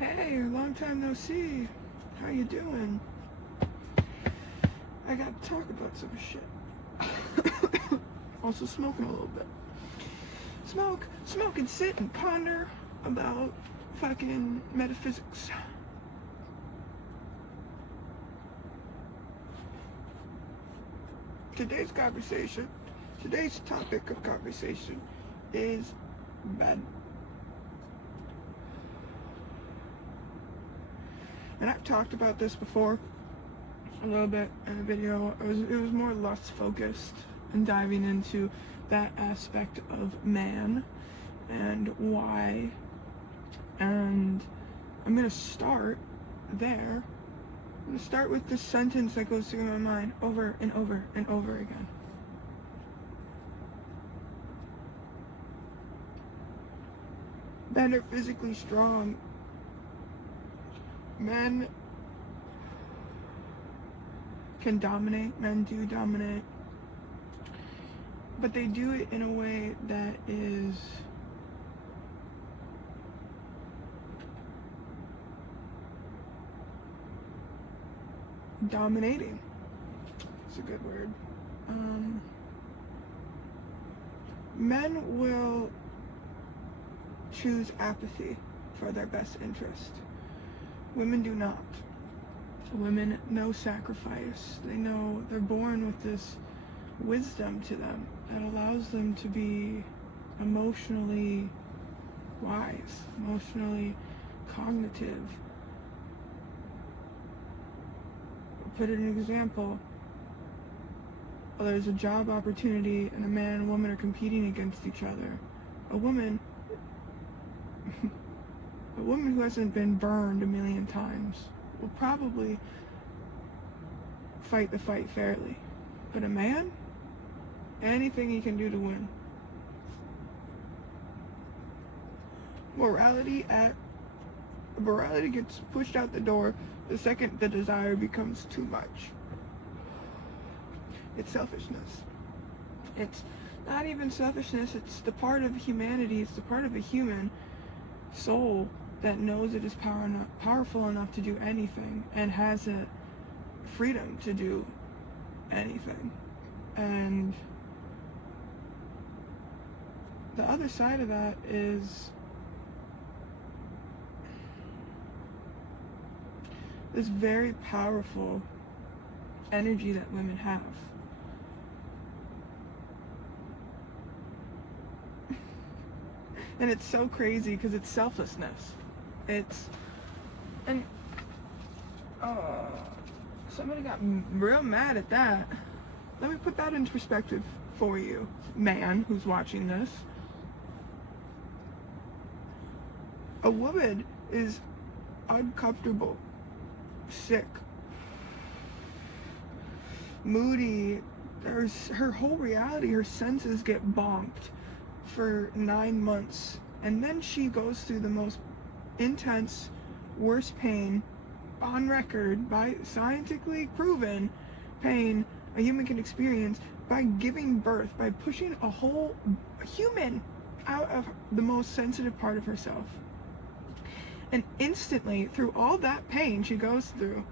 Hey, long time no see. How you doing? I gotta talk about some shit. Also smoking a little bit. Smoke and sit and ponder about fucking metaphysics. Today's topic of conversation is bed. And I've talked about this before a little bit in a video. It was more lust focused and diving into that aspect of man and why. And I'm gonna start there. I'm gonna start with this sentence that goes through my mind over and over and over again. Men are physically strong. Men can dominate. Men do dominate. But they do it in a way that is dominating. It's a good word. Men will choose apathy for their best interest. Women do not. Women know sacrifice. They know they're born with this wisdom to them that allows them to be emotionally wise, emotionally cognitive. I'll put an example. There's a job opportunity and a man and woman are competing against each other. A woman who hasn't been burned a million times will probably fight the fight fairly. But a man, anything he can do to win. Morality gets pushed out the door the second the desire becomes too much. It's selfishness. It's not even selfishness, it's the part of humanity, it's the part of a human soul that knows it is powerful enough to do anything and has a freedom to do anything. And the other side of that is this very powerful energy that women have. And it's so crazy because it's selflessness. Somebody got real mad at that. Let me put that into perspective for you, man who's watching this. A woman is uncomfortable, sick, moody. Her whole reality, her senses get bonked for 9 months, and then she goes through the most intense, worst pain on record, by scientifically proven pain a human can experience by giving birth, by pushing a whole human out of the most sensitive part of herself. And instantly, through all that pain she goes through,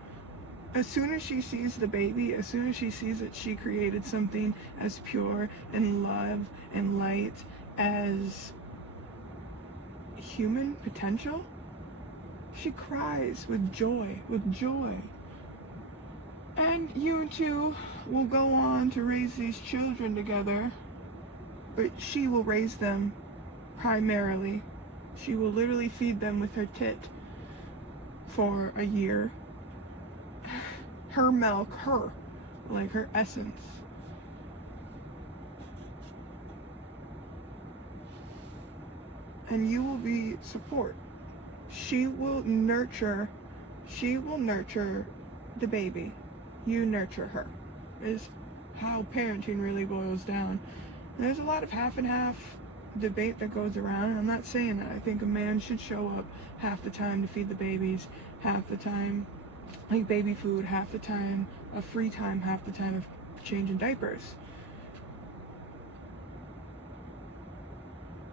as soon as she sees the baby, as soon as she sees that she created something as pure and love and light as human potential, she cries with joy, And you two will go on to raise these children together, but she will raise them primarily. She will literally feed them with her tit for a year. Her milk, like her essence. And you will be support. She will nurture the baby. You nurture her, is how parenting really boils down. And there's a lot of half and half debate that goes around. I'm not saying that. I think a man should show up half the time to feed the babies, half the time like baby food, half the time of free time, half the time of changing diapers.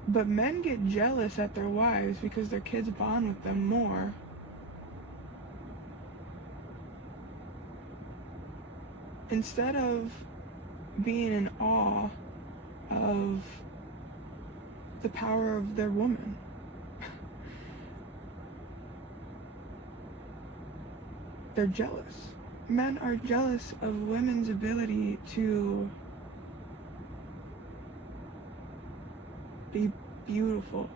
But men get jealous at their wives because their kids bond with them more. Instead of being in awe of the power of their woman. They're jealous. Men are jealous of women's ability to be beautiful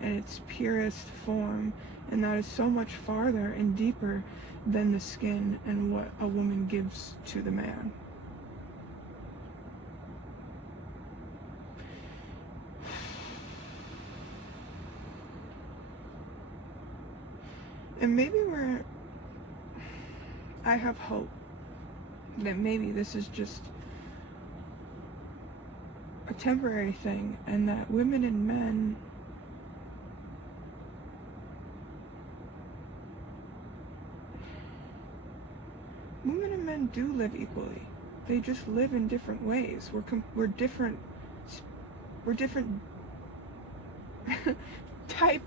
in its purest form, and that is so much farther and deeper than the skin and what a woman gives to the man. And maybe I have hope that maybe this is just a temporary thing, and that women and men do live equally. They just live in different ways. We're different. We're different. type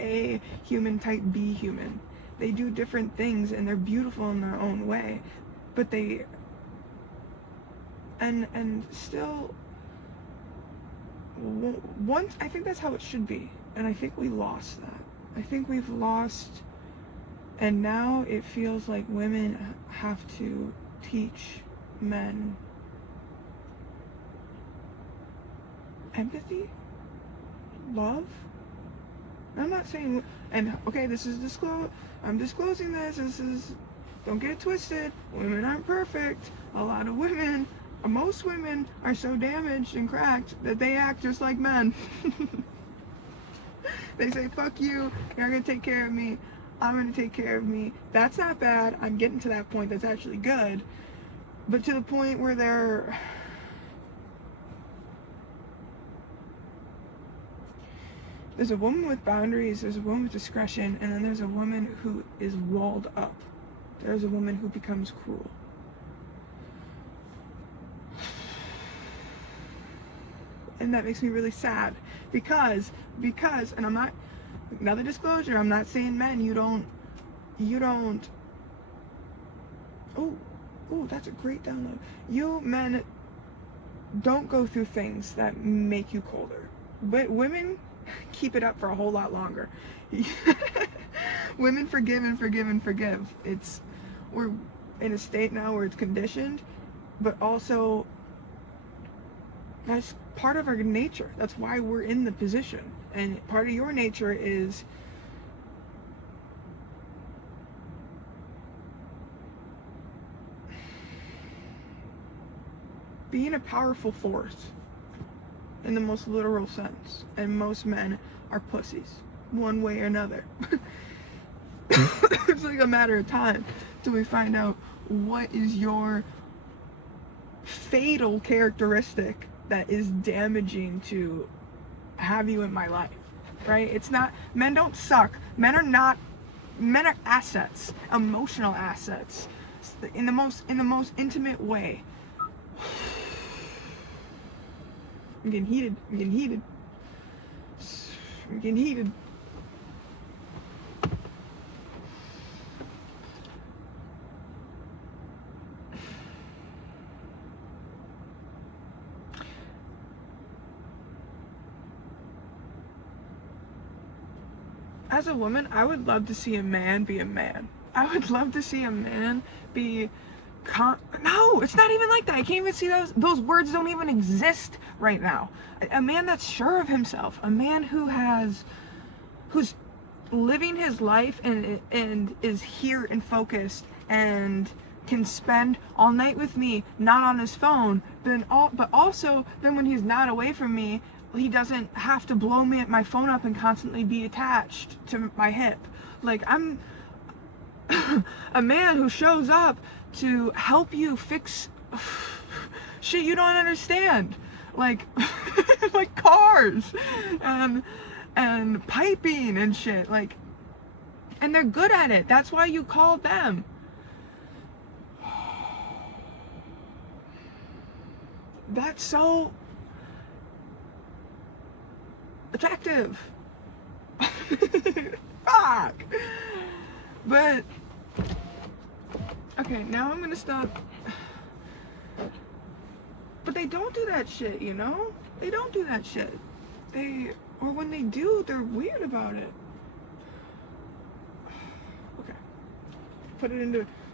A human, type B human. They do different things, and they're beautiful in their own way. But they and still, once, I think that's how it should be, and I think we lost that. I think we've lost, and now it feels like women have to teach men empathy, love. I'm not saying, and okay, this is I'm disclosing this. Don't get it twisted. Women aren't perfect. A lot of women, most women, are so damaged and cracked that they act just like men. They say, fuck you, you're gonna take care of me, I'm gonna take care of me. That's not bad. I'm getting to that point. That's actually good. But to the point where there's a woman with boundaries, there's a woman with discretion, and then there's a woman who is walled up. There's a woman who becomes cruel. And that makes me really sad because, and I'm not, another disclosure, I'm not saying men, you don't, oh, that's a great download. You men don't go through things that make you colder. But women keep it up for a whole lot longer. Women forgive and forgive and forgive. We're in a state now where it's conditioned, but also that's part of our nature. That's why we're in the position. And part of your nature is being a powerful force in the most literal sense. And most men are pussies, one way or another. It's like a matter of time till we find out what is your fatal characteristic that is damaging to have you in my life, right? It's not, men don't suck. Men are assets, emotional assets, in the most intimate way. I'm getting heated. As a woman, I would love to see a man be a man. I would love to see a man be no, it's not even like that. I can't even see those words don't even exist right now. A man that's sure of himself, a man who's living his life and is here and focused and can spend all night with me, not on his phone, but also then when he's not away from me, he doesn't have to blow my phone up and constantly be attached to my hip. Like, I'm a man who shows up to help you fix shit you don't understand, like like cars and piping and shit, like, and they're good at it. That's why you call them. That's so attractive. Fuck. But okay, now I'm gonna stop. But they don't do that shit, you know? They don't do that shit. Or when they do, they're weird about it. Okay.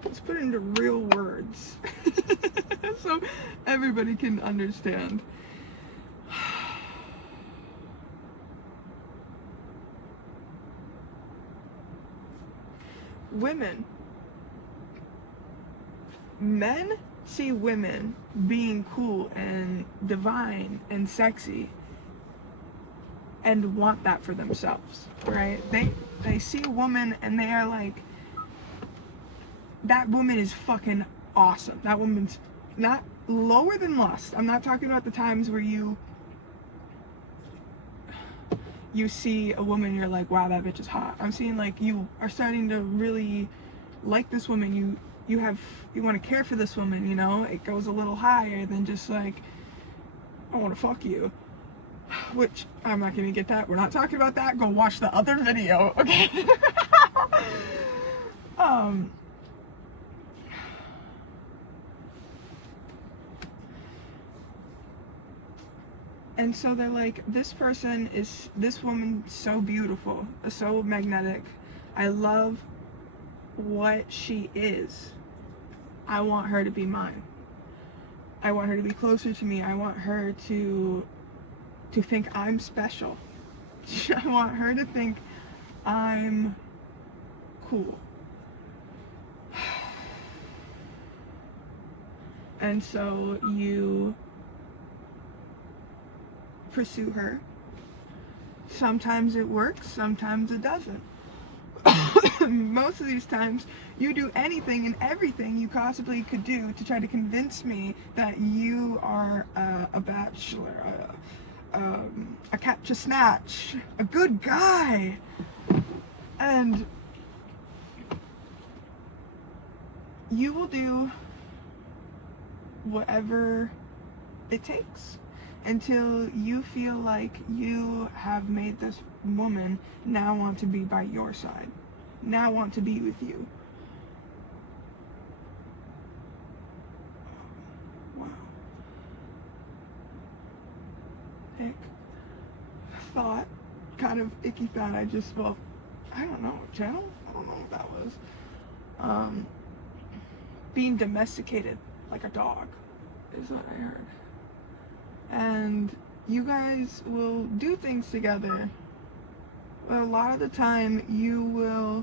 Let's put it into real words. So everybody can understand. Men see women being cool and divine and sexy and want that for themselves, right? They see a woman and they are like, that woman is fucking awesome. That woman's not lower than lust. I'm not talking about the times where you see a woman, you're like, wow, that bitch is hot. I'm seeing like you are starting to really like this woman. You want to care for this woman, you know? It goes a little higher than just like, I want to fuck you. Which, I'm not gonna get that. We're not talking about that. Go watch the other video, okay? And so they're like, this woman's so beautiful, so magnetic. I love what she is. I want her to be mine. I want her to be closer to me. I want her to think I'm special. I want her to think I'm cool. And so you pursue her. Sometimes it works, sometimes it doesn't. Most of these times, you do anything and everything you possibly could do to try to convince me that you are a bachelor, a catch a snatch, a good guy. And you will do whatever it takes until you feel like you have made this woman now want to be by your side, now want to be with you. Wow. Heck. Thought, kind of icky thought, I don't know, channel? I don't know what that was. Being domesticated like a dog is what I heard. And you guys will do things together, but a lot of the time you will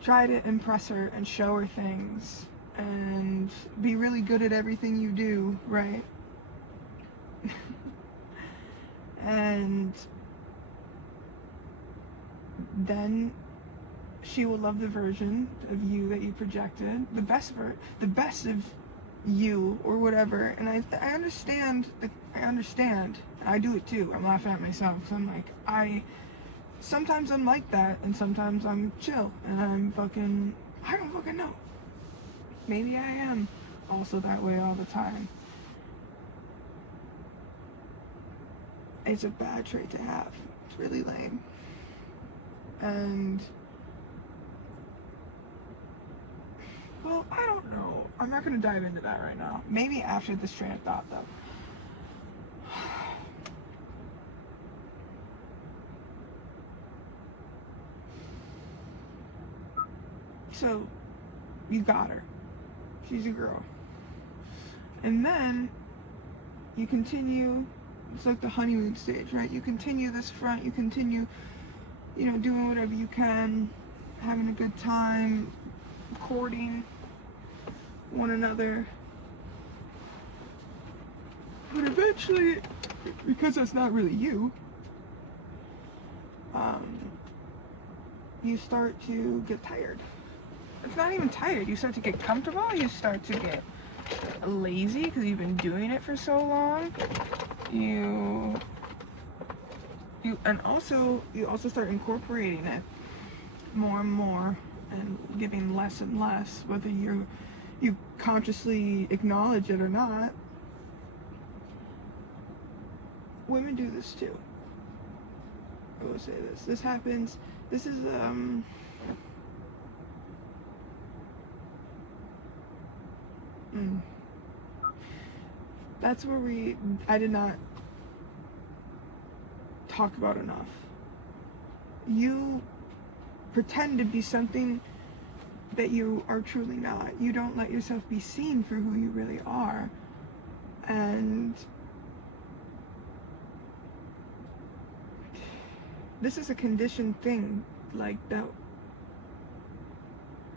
try to impress her and show her things and be really good at everything you do, right? And then she will love the version of you that you projected, the best of you or whatever. And I understand. I do it too. I'm laughing at myself because I'm like, sometimes I'm like that and sometimes I'm chill and I don't fucking know. Maybe I am also that way all the time. It's a bad trait to have. It's really lame. And well, I don't know. I'm not going to dive into that right now. Maybe after this train of thought, though. So, you got her. She's a girl. And then, you continue, it's like the honeymoon stage, right? You continue this front, you continue, doing whatever you can, having a good time, courting one another. But eventually, because that's not really you, you start to get tired. It's not even tired. You start to get comfortable. You start to get lazy because you've been doing it for so long. You also start incorporating it more and more and giving less and less, whether you consciously acknowledge it or not. Women do this too. I will say this. This happens. This is that's where I did not talk about enough. You pretend to be something that you are truly not. You don't let yourself be seen for who you really are. And this is a conditioned thing, like that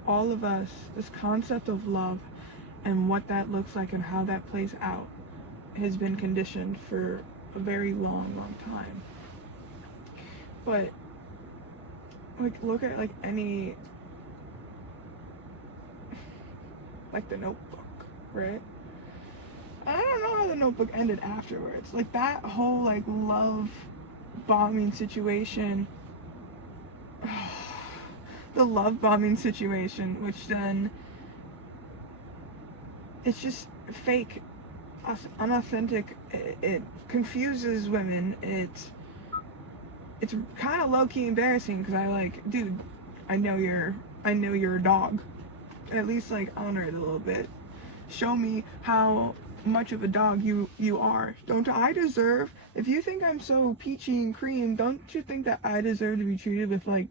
all of us, this concept of love and what that looks like and how that plays out has been conditioned for a very long time. But like, look at like any, like The Notebook, right? I don't know how The Notebook ended afterwards. Like that whole like love bombing situation, the love bombing situation, which then it's just fake, unauthentic. It confuses women. It's kind of low-key embarrassing because I like, dude, I know you're a dog. At least like honor it a little bit. Show me how much of a dog you are. Don't I deserve? If you think I'm so peachy and cream, don't you think that I deserve to be treated with like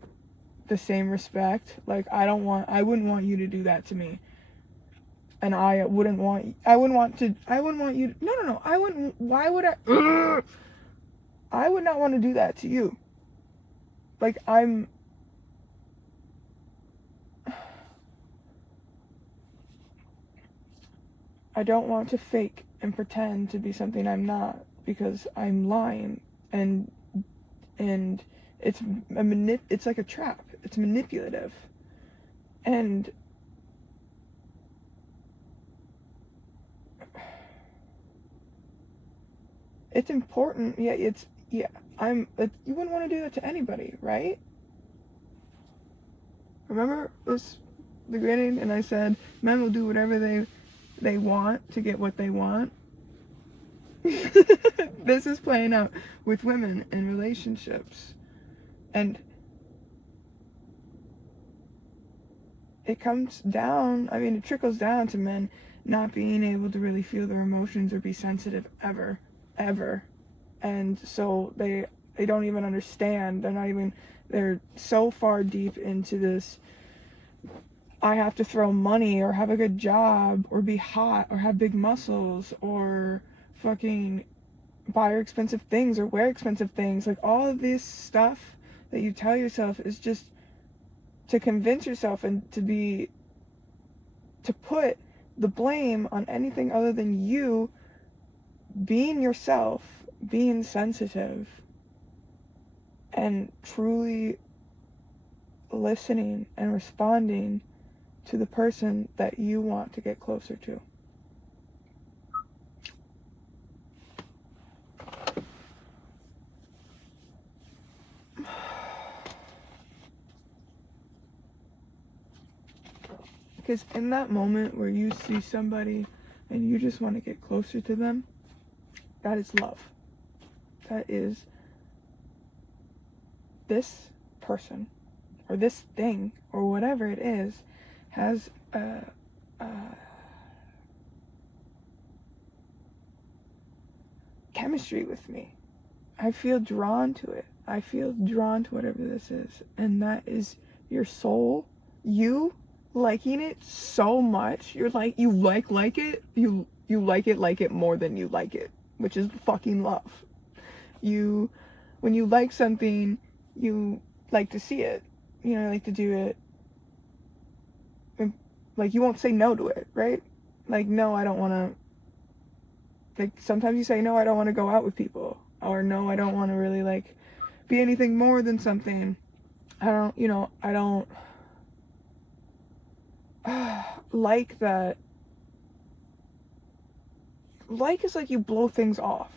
the same respect? Like I wouldn't want you to do that to me. And I wouldn't want you to, no, I wouldn't, why would I, I would not want to do that to you. Like I don't want to fake and pretend to be something I'm not, because I'm lying, and it's it's like a trap. It's manipulative. And it's important. You wouldn't want to do that to anybody, right? Remember the beginning, and I said men will do whatever they want to get what they want. This is playing out with women in relationships, and it trickles down to men not being able to really feel their emotions or be sensitive ever, and so they don't even understand. They're so far deep into this, I have to throw money or have a good job or be hot or have big muscles or fucking buy expensive things or wear expensive things. Like all of this stuff that you tell yourself is just to convince yourself and to put the blame on anything other than you being yourself, being sensitive, and truly listening and responding to the person that you want to get closer to. Because in that moment where you see somebody and you just want to get closer to them, that is love. That is this person or this thing or whatever it is has chemistry with me. I feel drawn to it. I feel drawn to whatever this is. And that is your soul. You liking it so much. You're like, you like it. You like it more than you like it, which is fucking love. When you like something, you like to see it. You know, like to do it. And, like, you won't say no to it, right? Like, no, I don't want to. Like, sometimes you say, no, I don't want to go out with people. Or, no, I don't want to really, like, be anything more than something. I don't like that. Like is like you blow things off.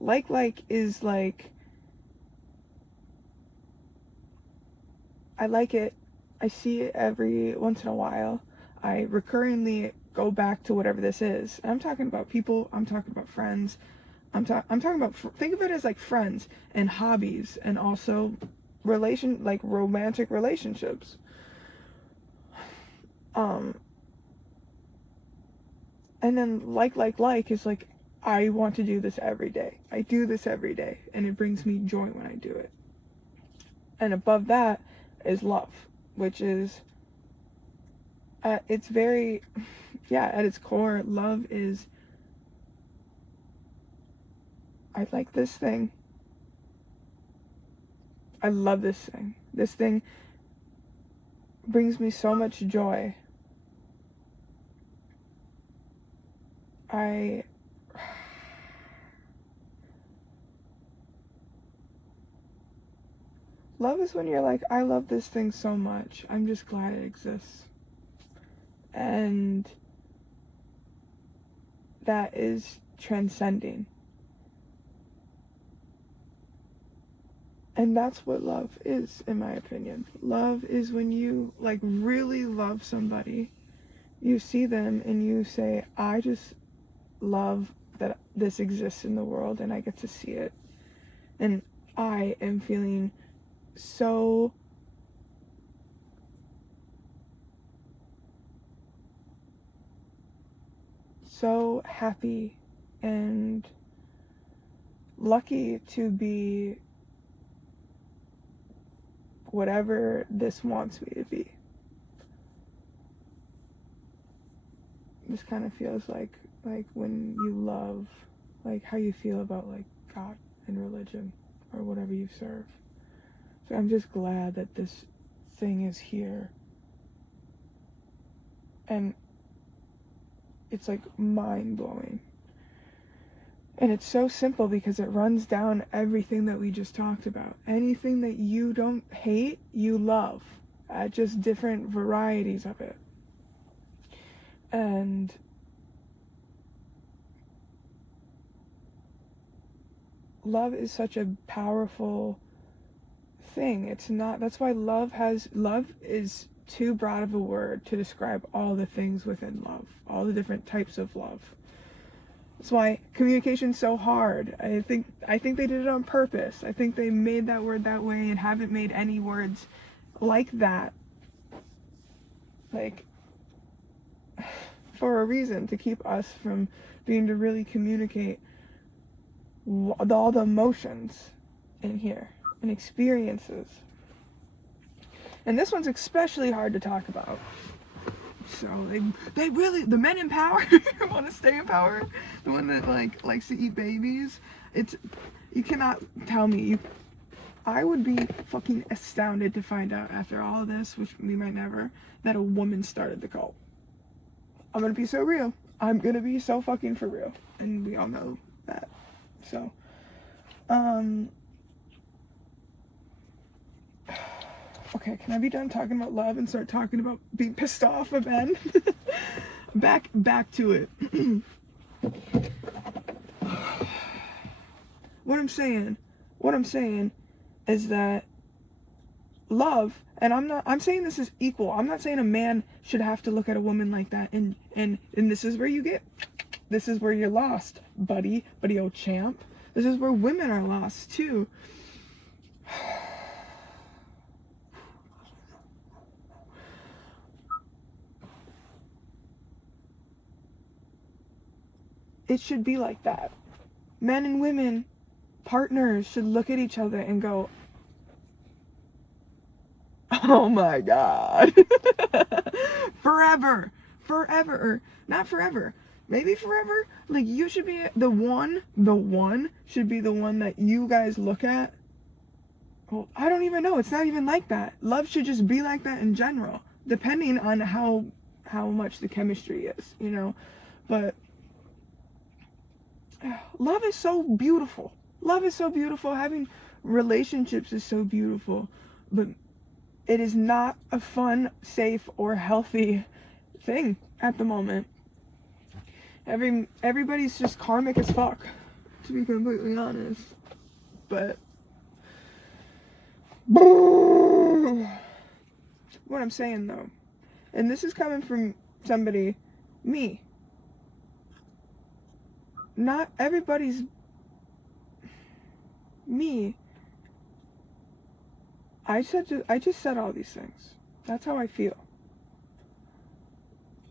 Like is like, I like it. I see it every once in a while. I recurringly go back to whatever this is. I'm talking about people. I'm talking about friends. I'm talking about, think of it as like friends and hobbies, and also like romantic relationships. And then like is like, I want to do this every day. I do this every day, and it brings me joy when I do it. And above that is love, which is, it's very, yeah, at its core, love is, I like this thing. I love this thing. This thing brings me so much joy. Love is when you're like, I love this thing so much. I'm just glad it exists. And that is transcending. And that's what love is, in my opinion. Love is when you, like, really love somebody. You see them and you say, I just love that this exists in the world and I get to see it. And I am feeling so happy and lucky to be whatever this wants me to be. This kind of feels like when you love, like how you feel about like God and religion or whatever you serve. So I'm just glad that this thing is here. And it's like mind-blowing. And it's so simple because it runs down everything that we just talked about. Anything that you don't hate, you love. Just different varieties of it. And love is such a powerful thing. It's not, that's why love is too broad of a word to describe all the things within love, all the different types of love. That's why communication's so hard. I think they did it on purpose. I think they made that word that way and haven't made any words like that, like, for a reason, to keep us from being to really communicate all the emotions in here and experiences. And this one's especially hard to talk about. So they really, the men in power want to stay in power, the one that likes to eat babies. You cannot tell me. I would be fucking astounded to find out after all of this, which we might never, that a woman started the cult. I'm gonna be so real. I'm gonna be so fucking for real, and we all know that. So, okay, can I be done talking about love and start talking about being pissed off at Ben? back to it. What I'm saying is that love, and I'm saying this is equal. I'm not saying a man should have to look at a woman like that and this is where you're lost, buddy old champ. This is where women are lost too. It should be like that. Men and women, partners, should look at each other and go, oh my God. Forever. Not forever. Maybe forever. Like, you should be the one should be the one that you guys look at. Well, I don't even know. It's not even like that. Love should just be like that in general, depending on how much the chemistry is, you know? But love is so beautiful. Having relationships is so beautiful. But it is not a fun, safe, or healthy thing at the moment. Everybody's just karmic as fuck, to be completely honest. But what I'm saying though, and this is coming from somebody, me. Not everybody's me, I just said all these things. That's how I feel.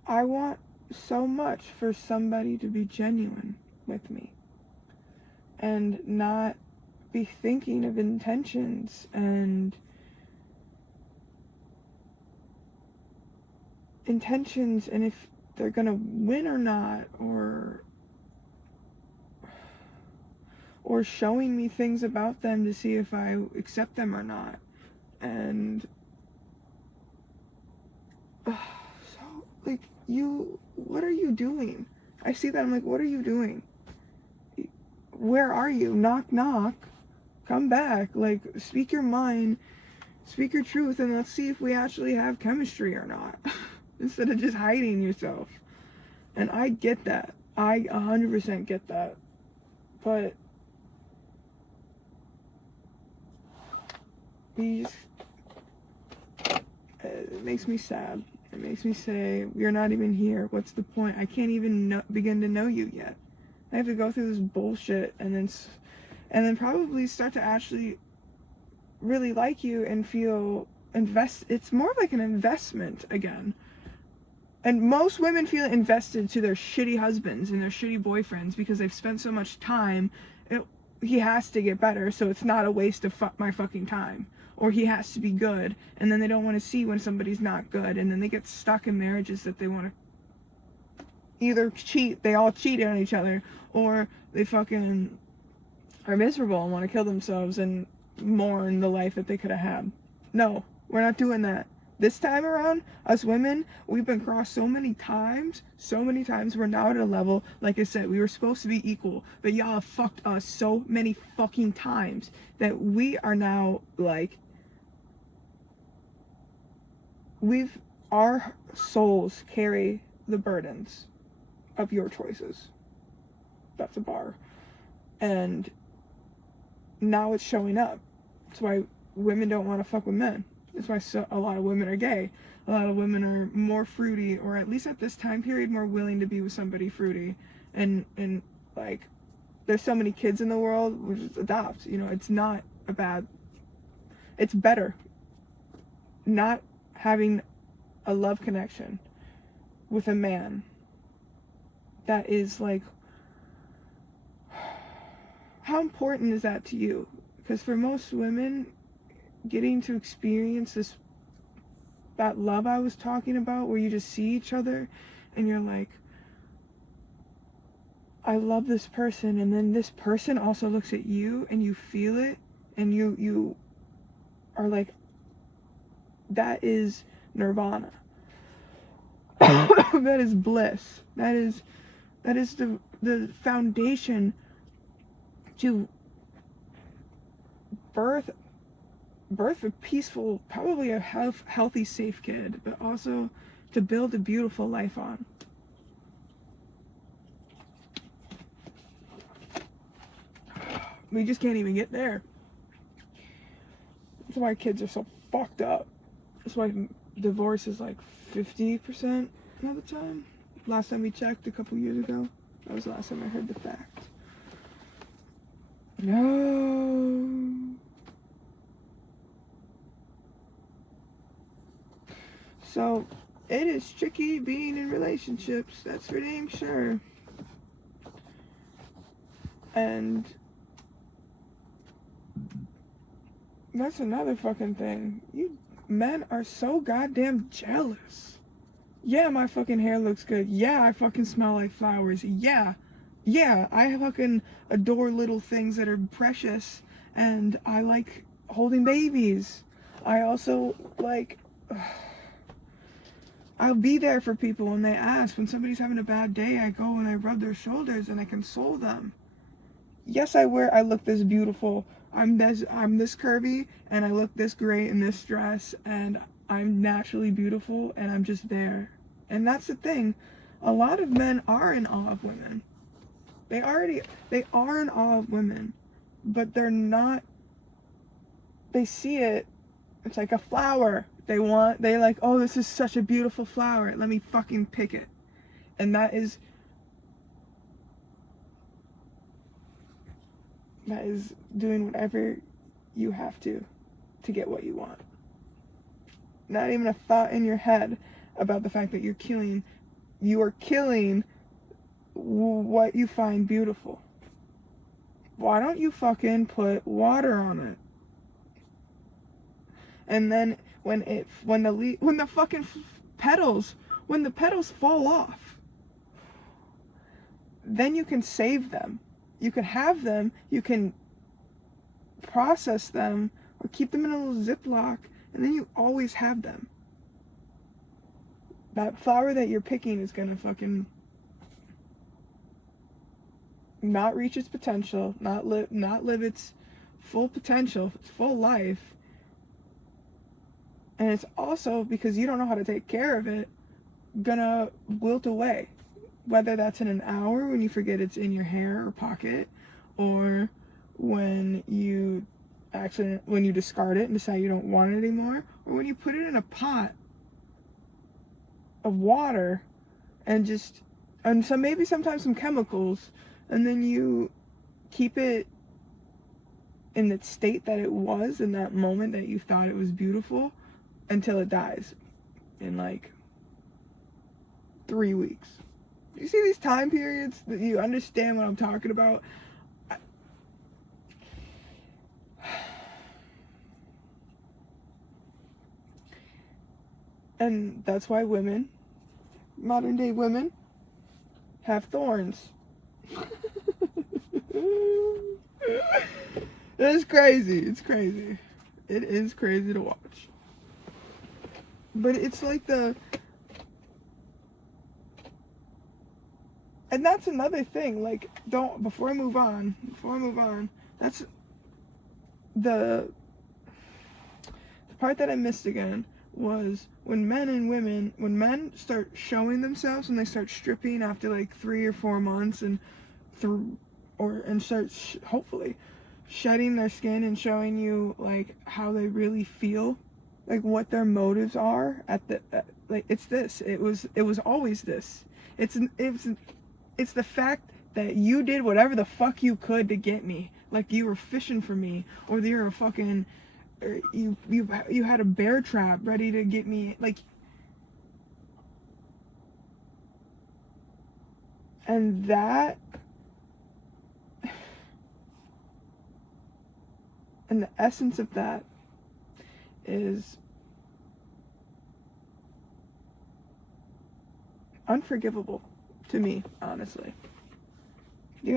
I want so much for somebody to be genuine with me and not be thinking of intentions and if they're gonna win or not, or showing me things about them to see if I accept them or not. And so, like, what are you doing? I see that, I'm like, what are you doing? Where are you? Knock, knock. Come back. Like, speak your mind, speak your truth, and let's see if we actually have chemistry or not. Instead of just hiding yourself. And I get that. I 100% get that. But these, it makes me sad. It makes me say, you're not even here. What's the point? I can't even begin to know you yet. I have to go through this bullshit and then probably start to actually really like you and feel it's more like an investment again. And most women feel invested to their shitty husbands and their shitty boyfriends because they've spent so much time. He has to get better, so it's not a waste of my fucking time. Or he has to be good, and then they don't want to see when somebody's not good, and then they get stuck in marriages that they want to either cheat, they all cheat on each other, or they fucking are miserable and want to kill themselves and mourn the life that they could have had. No, we're not doing that. This time around, us women, we've been crossed so many times, we're now at a level, like I said, we were supposed to be equal, but y'all have fucked us so many fucking times that we are now, like, our souls carry the burdens of your choices. That's a bar. And now it's showing up. That's why women don't want to fuck with men. That's why a lot of women are gay. A lot of women are more fruity, or at least at this time period, more willing to be with somebody fruity. And like, there's so many kids in the world, we just adopt. You know, it's not a bad. It's better not having a love connection with a man that is like, how important is that to you? Because for most women, getting to experience that love I was talking about, where you just see each other and you're like, I love this person, and then this person also looks at you and you feel it, and you are like, that is nirvana. That is bliss. That is the foundation to birth a peaceful, probably a healthy, safe kid, but also to build a beautiful life on. We just can't even get there. That's why kids are so fucked up. That's why divorce is like 50% of the time. Last time we checked, a couple years ago. That was the last time I heard the fact. No. So, it is tricky being in relationships, that's for damn sure. And that's another fucking thing. You men are so goddamn jealous. Yeah, my fucking hair looks good. Yeah, I fucking smell like flowers. Yeah, I fucking adore little things that are precious, and I like holding babies. I also like... I'll be there for people when they ask. When somebody's having a bad day, I go and I rub their shoulders and I console them. Yes, I look this beautiful. I'm this curvy, and I look this great in this dress, and I'm naturally beautiful, and I'm just there. And that's the thing. A lot of men are in awe of women. They are in awe of women, but they're not. They see it. It's like a flower. They like, oh, this is such a beautiful flower. Let me fucking pick it. And that is that is doing whatever you have to get what you want. Not even a thought in your head about the fact that you are killing what you find beautiful. Why don't you fucking put water on it? And then when the petals fall off, then you can save them. You can have them, you can process them, or keep them in a little Ziploc, and then you always have them. That flower that you're picking is gonna fucking not reach its potential, not live its full potential, its full life. And it's also, because you don't know how to take care of it, gonna wilt away. Whether that's in an hour when you forget it's in your hair or pocket, or when you discard it and decide you don't want it anymore, or when you put it in a pot of water and maybe sometimes some chemicals, and then you keep it in the state that it was in that moment that you thought it was beautiful until it dies in like 3 weeks. You see these time periods that you understand what I'm talking about? And that's why women, modern day women, have thorns. It's crazy. It's crazy. It is crazy to watch. But it's like and that's another thing, like, before I move on, that's the part that I missed again, was when men start showing themselves, and they start stripping after like 3 or 4 months, and start hopefully shedding their skin and showing you like how they really feel, like what their motives are like it was always this. It's the fact that you did whatever the fuck you could to get me, like you were fishing for me, or you're a fucking, or you had a bear trap ready to get me, like. And that, and the essence of that is unforgivable to me, honestly. You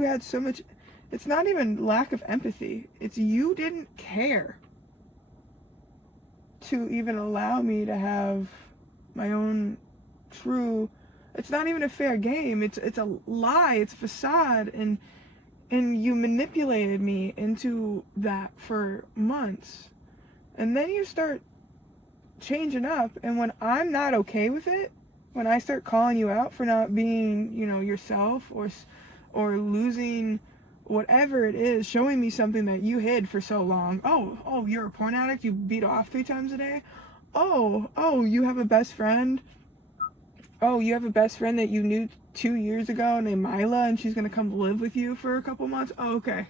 had so much. It's not even lack of empathy. It's you didn't care to even allow me to have my own true. It's not even a fair game. It's a lie. It's a facade, and you manipulated me into that for months, and then you start changing up. And when I'm not okay with it, when I start calling you out for not being, yourself, or losing whatever it is, showing me something that you hid for so long. Oh, you're a porn addict, you beat off 3 times a day. Oh, you have a best friend. Oh, you have a best friend that you knew 2 years ago named Mila, and she's gonna come live with you for a couple months. Oh, okay,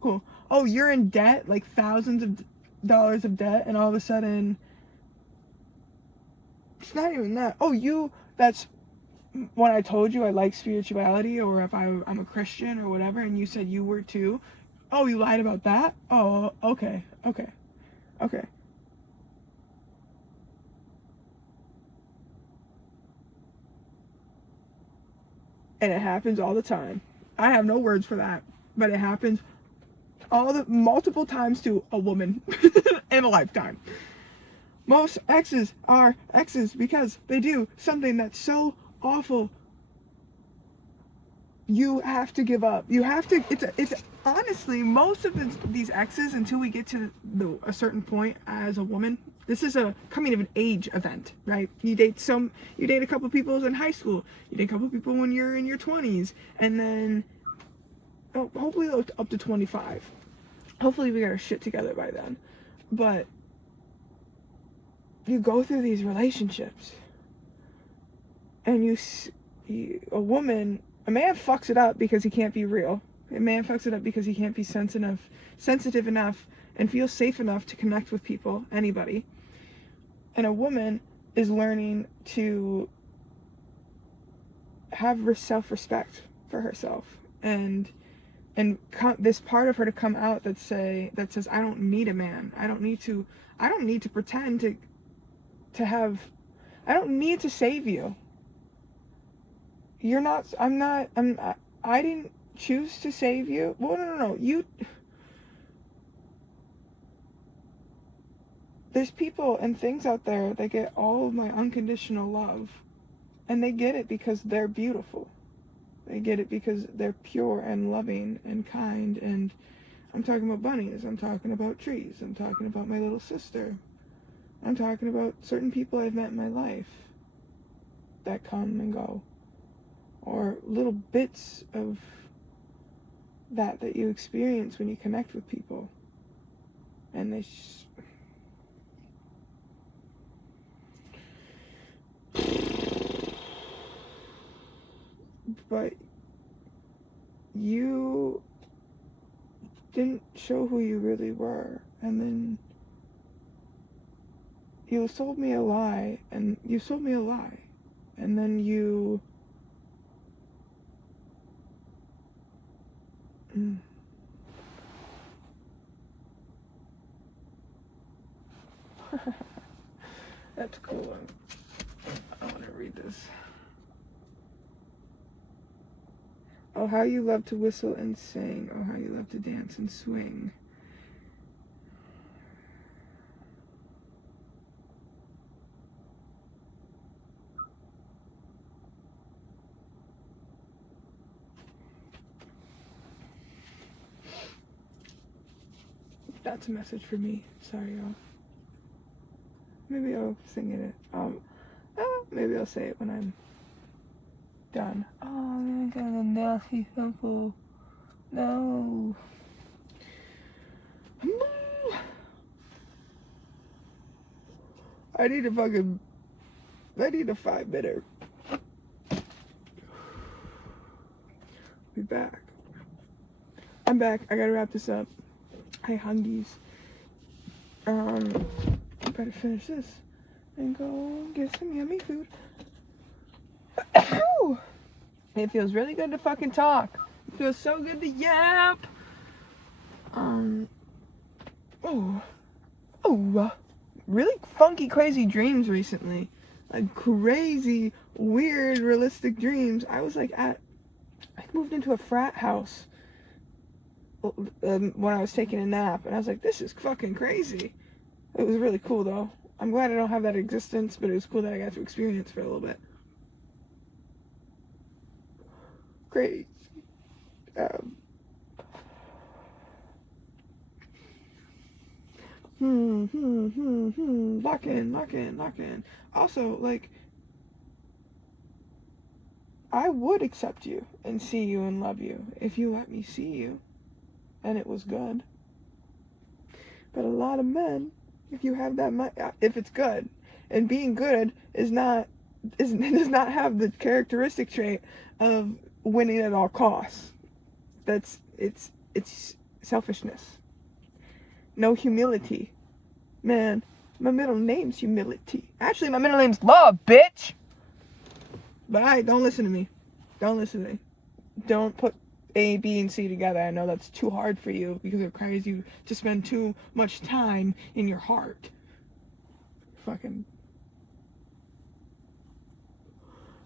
cool. Oh, you're in debt, like thousands of dollars of debt, and all of a sudden, it's not even that. That's when I told you I like spirituality, or if I'm a Christian or whatever, and you said you were too. Oh, you lied about that? Oh, okay. And it happens all the time. I have no words for that, but it happens multiple times to a woman in a lifetime. Most exes are exes because they do something that's so awful. You have to give up. You have to. It's honestly, most of these exes, until we get to a certain point as a woman. This is a coming of an age event, right? You date a couple people in high school. You date a couple people when you're in your 20s, and then hopefully up to 25. Hopefully we got our shit together by then. But you go through these relationships, and a man fucks it up because he can't be real. A man fucks it up because he can't be sensitive enough and feel safe enough to connect with people, anybody. And a woman is learning to have self-respect for herself, and this part of her to come out that says, I don't need a man. I don't need to pretend to have. I don't need to save you. You're not. I'm not. I didn't choose to save you. Well, no. You. There's people and things out there that get all of my unconditional love, and they get it because they're beautiful. They get it because they're pure and loving and kind, and I'm talking about bunnies, I'm talking about trees, I'm talking about my little sister, I'm talking about certain people I've met in my life that come and go, or little bits of that you experience when you connect with people, and they but you didn't show who you really were, and then you sold me a lie, and then you That's cool. I want to read this. Oh, how you love to whistle and sing. Oh, how you love to dance and swing. That's a message for me. Sorry, y'all. Maybe I'll sing it. Maybe I'll say it when I'm done. Oh, man, I got a nasty pimple. No. I need a 5-minute. Be back. I'm back. I gotta wrap this up. Hi, hungies. Better finish this and go get some yummy food. It feels really good to fucking talk. It feels so good to yap. Really funky, crazy dreams recently. Like crazy, weird, realistic dreams. I was like I moved into a frat house when I was taking a nap, and I was like, this is fucking crazy. It was really cool though. I'm glad I don't have that existence, but it was cool that I got to experience for a little bit. Great. Lock in. Also, like, I would accept you and see you and love you if you let me see you and it was good. But a lot of men, if you have that if it's good, and being good does not have the characteristic trait of winning at all costs. It's selfishness. No humility. Man, my middle name's humility. Actually, my middle name's love, bitch! But don't listen to me. Don't put A, B, and C together. I know that's too hard for you because it requires you to spend too much time in your heart. Fucking.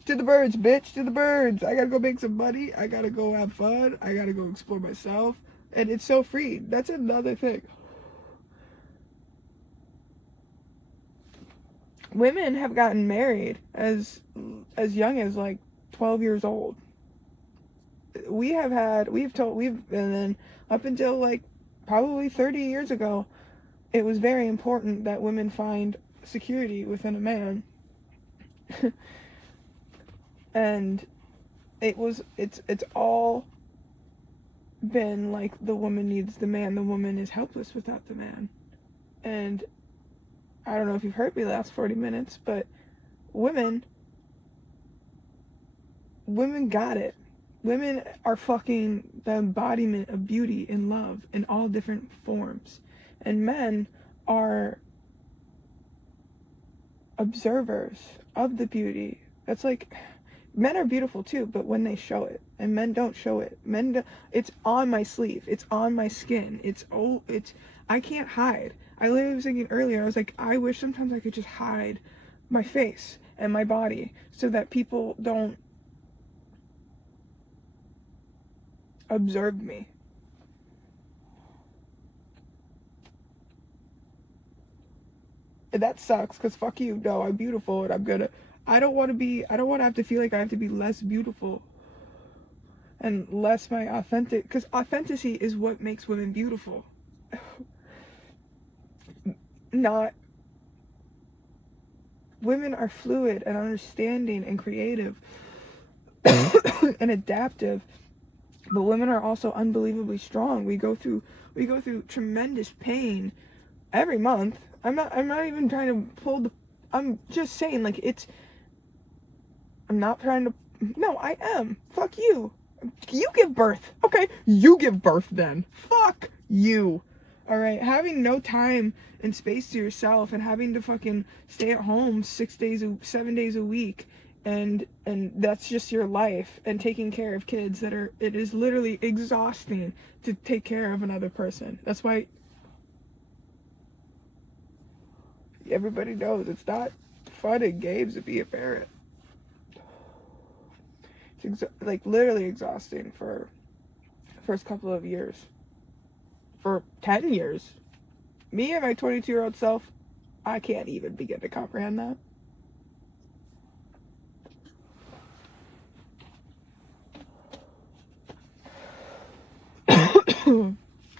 To the birds, bitch. To the birds. I gotta go make some money. I gotta go have fun. I gotta go explore myself. And it's so free. That's another thing. Women have gotten married as young as like 12 years old. And then up until like probably 30 years ago, it was very important that women find security within a man. And it's all been like the woman needs the man, the woman is helpless without the man. And I don't know if you've heard me the last 40 minutes, but women got it. Women are fucking the embodiment of beauty and love in all different forms. And men are observers of the beauty. That's like, men are beautiful too, but when they show it, and men don't show it. It's on my sleeve, it's on my skin, I can't hide. I literally was thinking earlier, I was like, I wish sometimes I could just hide my face and my body so that people don't observe me. And that sucks, because fuck you. No, I'm beautiful and I don't want to have to feel like I have to be less beautiful and less my authentic, because authenticity is what makes women beautiful. Not, women are fluid and understanding and creative and adaptive, but women are also unbelievably strong. We go through tremendous pain every month. I'm not even trying to I'm just saying, like, I'm not trying to, no, I am. Fuck you. You give birth. Okay, you give birth then. Fuck you. Alright, having no time and space to yourself and having to fucking stay at home 7 days a week, and that's just your life, and taking care of kids it is literally exhausting to take care of another person. That's why everybody knows it's not fun and games to be a parent. It's like literally exhausting for the first couple of years. For 10 years. Me and my 22-year-old self, I can't even begin to comprehend that.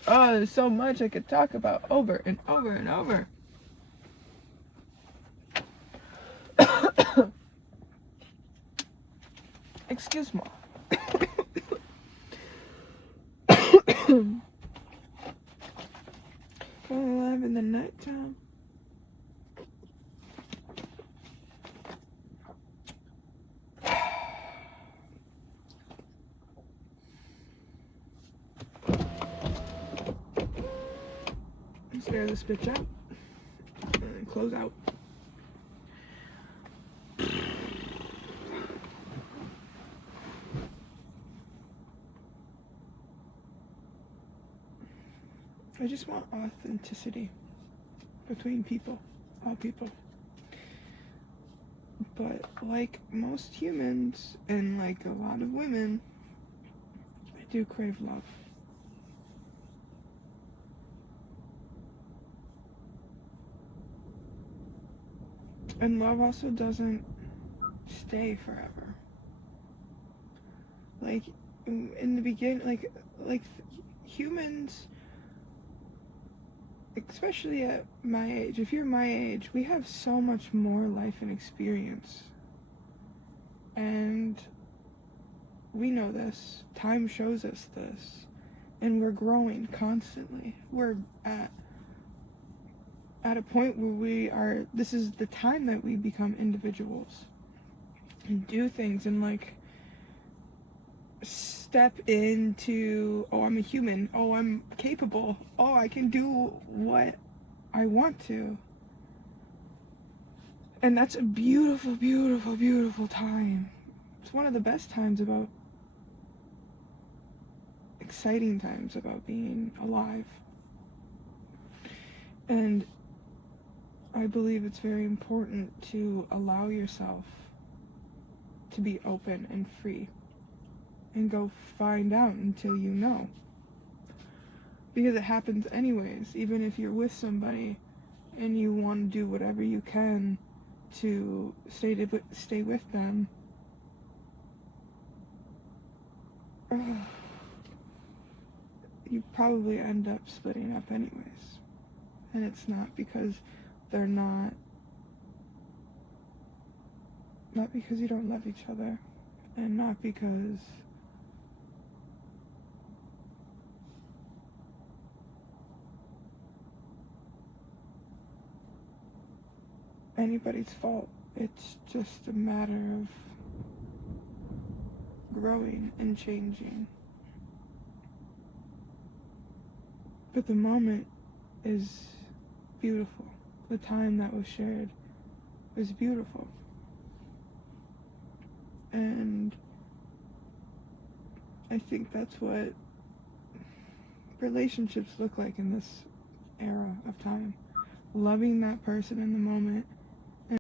Oh, there's so much I could talk about over and over and over. Excuse me. 11 in the nighttime. Let's air this bitch out and then close out. I just want authenticity between people, all people. But like most humans, and like a lot of women, I do crave love. And love also doesn't stay forever. Like, in the beginning, like humans, especially at my age, if you're my age, we have so much more life and experience. And we know this. Time shows us this. And we're growing constantly. We're at a point where this is the time that we become individuals and do things and, like, step into, oh, I'm a human, oh, I'm capable, oh, I can do what I want to. And that's a beautiful, beautiful, beautiful time. It's one of the best times about, exciting times about being alive. And I believe it's very important to allow yourself to be open and free and go find out until you know. Because it happens anyways, even if you're with somebody and you want to do whatever you can to stay with them. You probably end up splitting up anyways. And it's not because they're not because you don't love each other, and not because anybody's fault. It's just a matter of growing and changing. But the moment is beautiful. The time that was shared was beautiful. And I think that's what relationships look like in this era of time. Loving that person in the moment